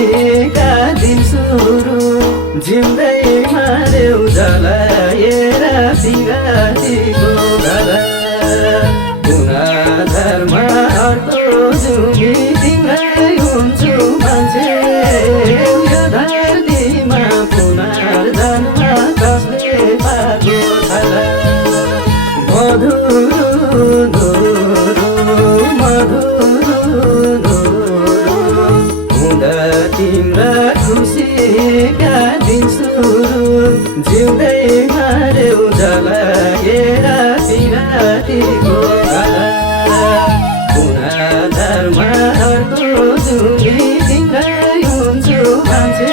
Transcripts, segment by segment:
खुसीका दिन सुरु जिउँदै मार्यौ जलाएर बिरातीको घर धर्म अर्को जुमी तिम्रै हुन्छु मान्छे यो धरतीमा पुनर्जन्म कसले पाएको छ र मधुरो हुँदा तिम्रा खुसीका दिन सुरु जिउँदै मार्यौ जलाएर बिरातीको घर धर्महरूको जुमी तिम्रै हुन्छु मान्छे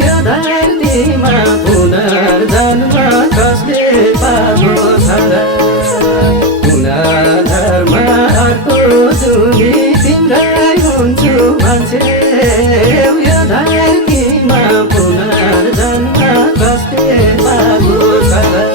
यो धरतीमा पुनर्जन्म कसले पाएको छ र धर्महरूको जुमी तिम्रै हुन्छु मान्छे यो धरतीमा पुनर्जन्म कसले पाएको छ र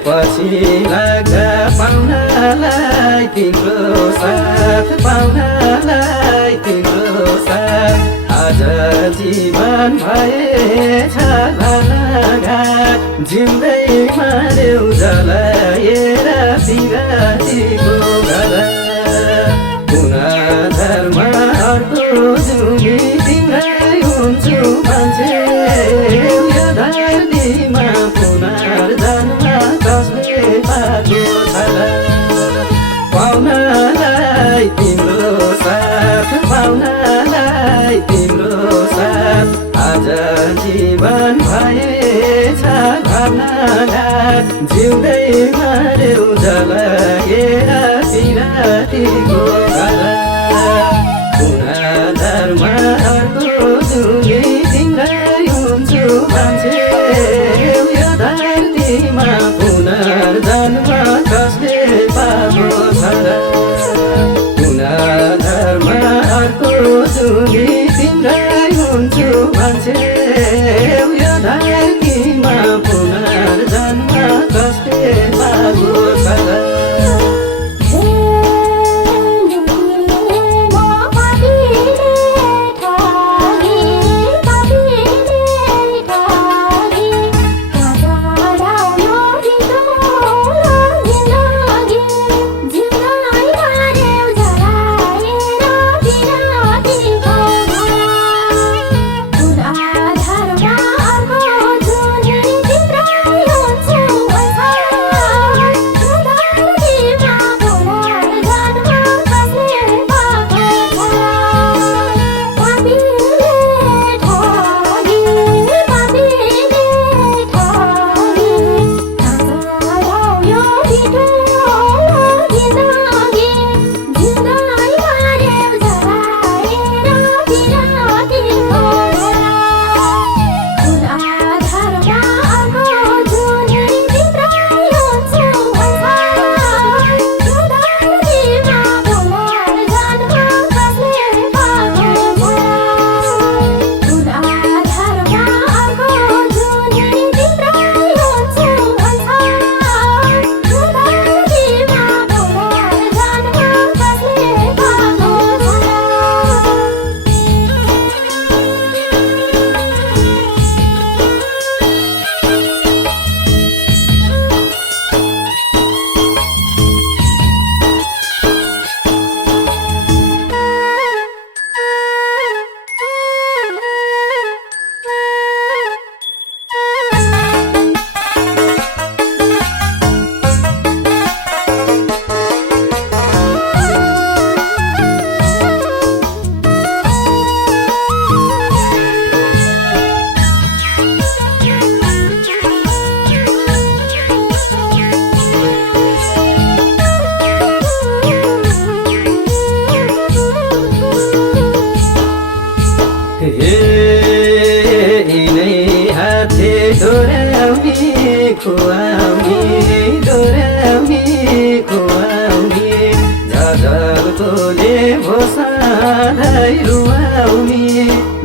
पछि लाग्दा पाउनालाई तिम्रो साथ पाउनालाई तिम्रो साथ आज जीवन भएछ घाट जिउँदै मार्यौ जलाएर बिरातीको घर धर्महरूको जुमी तिम्रै हुन्छु मान्छे यो धरतीमा पुनर्जन्म कसले पाएको छ र पाउनलाई तिम्रो साथ आज जीवन भएछ घाट जिउँदै मार्यौ जलाएर बिरातीको घर धर्महरूको जुमी तिम्रै हुन्छु मान्छे यो धरतीमा पुनर्जन्म कसले पाएको छ र धर्महरूको जुमी तिम्रै हुन्छु मान्छे यो धरतीमा पुनर्जन्म कसले पाएको छ र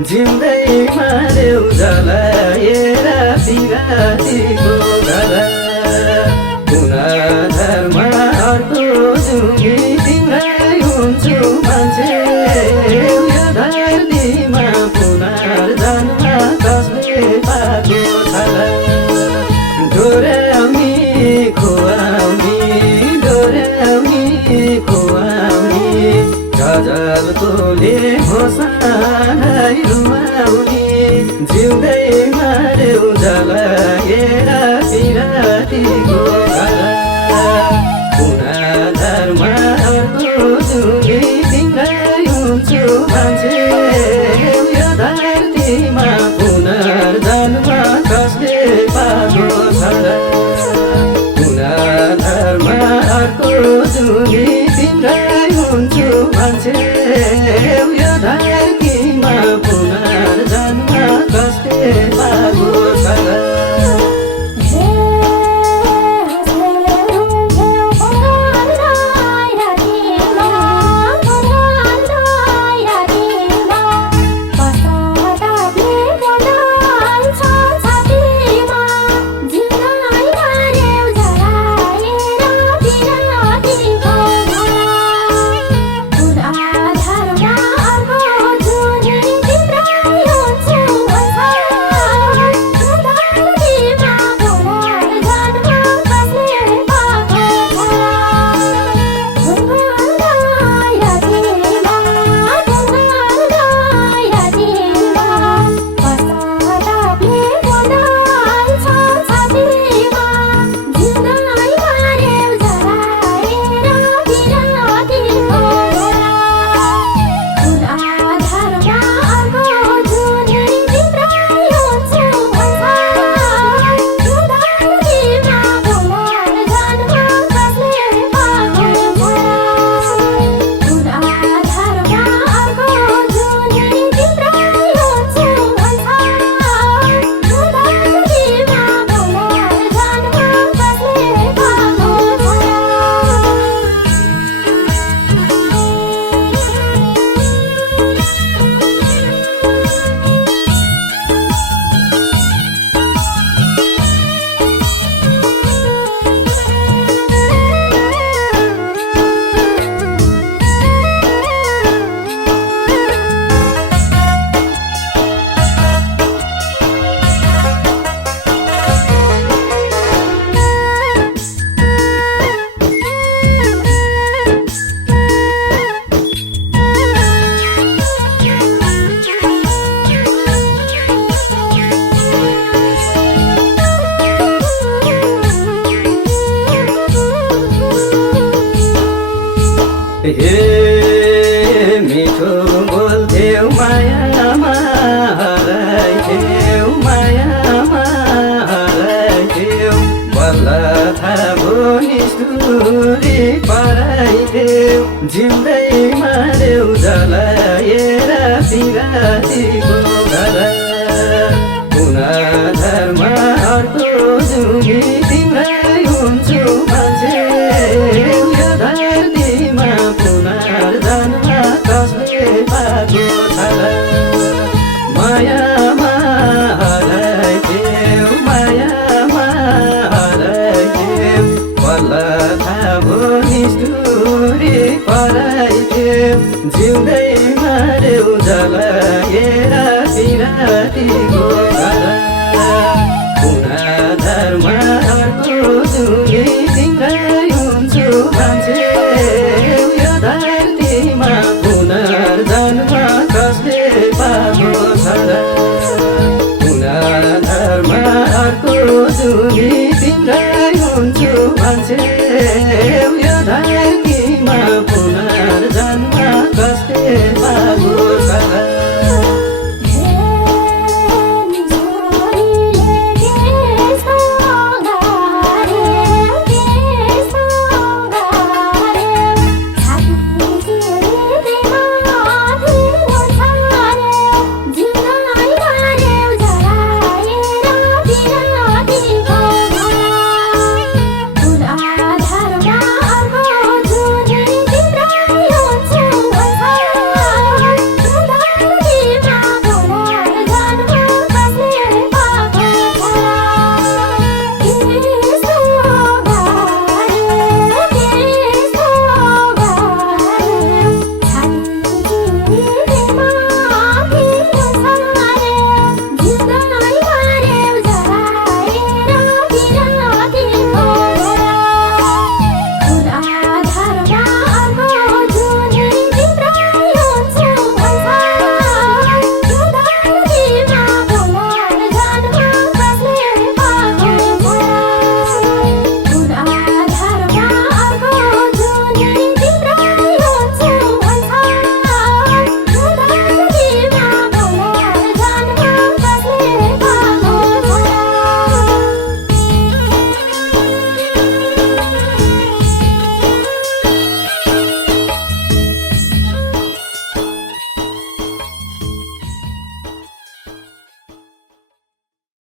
जिउँदैमा देऊ जलाएर पिरातीको धारा पुनर्धर्म अर्को जुमी तिम्रै हुन्छु मान्छे यो धरतीमा पुनर्जन्म कसले पाएको छला डोर्याउने खुवाउने डोर्याउने खुवाउने गजलकोले घोषणै रुवाउने जिउँदैमा देऊ जलाएर पिरातीको धारा पुनर्धर्म अर्को जुमी तिम्रै हुन्छु मान्छे यो धरतीमा पुनर्जन्म कसले पाएको छला पुनर्धर्म अर्को जुमी तिम्रै हुन्छु मान्छे यो धरतीमा पुनर्जन्म कसले पाएको छला हे मिठो बोल्थ्यौ मायामा हराइथ्यौ मायामा हराइथ्यौ बल्ल थाहा भो निष्ठुरी पराइथ्यौ जिउँदैमा देऊ जलाएर पिरातीको धारा पुनर्धर्म अर्को जुमी तिम्रै हुन्छु मान्छे यो धरतीमा पुनर्जन्म कसले पाएको छला मायामा हराइथ्यौ मायामा हराइथ्यौ बल्ल थाहा भो निष्ठुरी पराइथ्यौ जिउँदैमा देऊ जलाएर पिरातीको धारा पुनर्धर्म अर्को जुमी तिम्रै हुन्छु मान्छे यो धरतीमा पुनर्जन्म कसले पाएको छला पुनर्धर्म अर्को जुमी तिम्रै हुन्छु मान्छे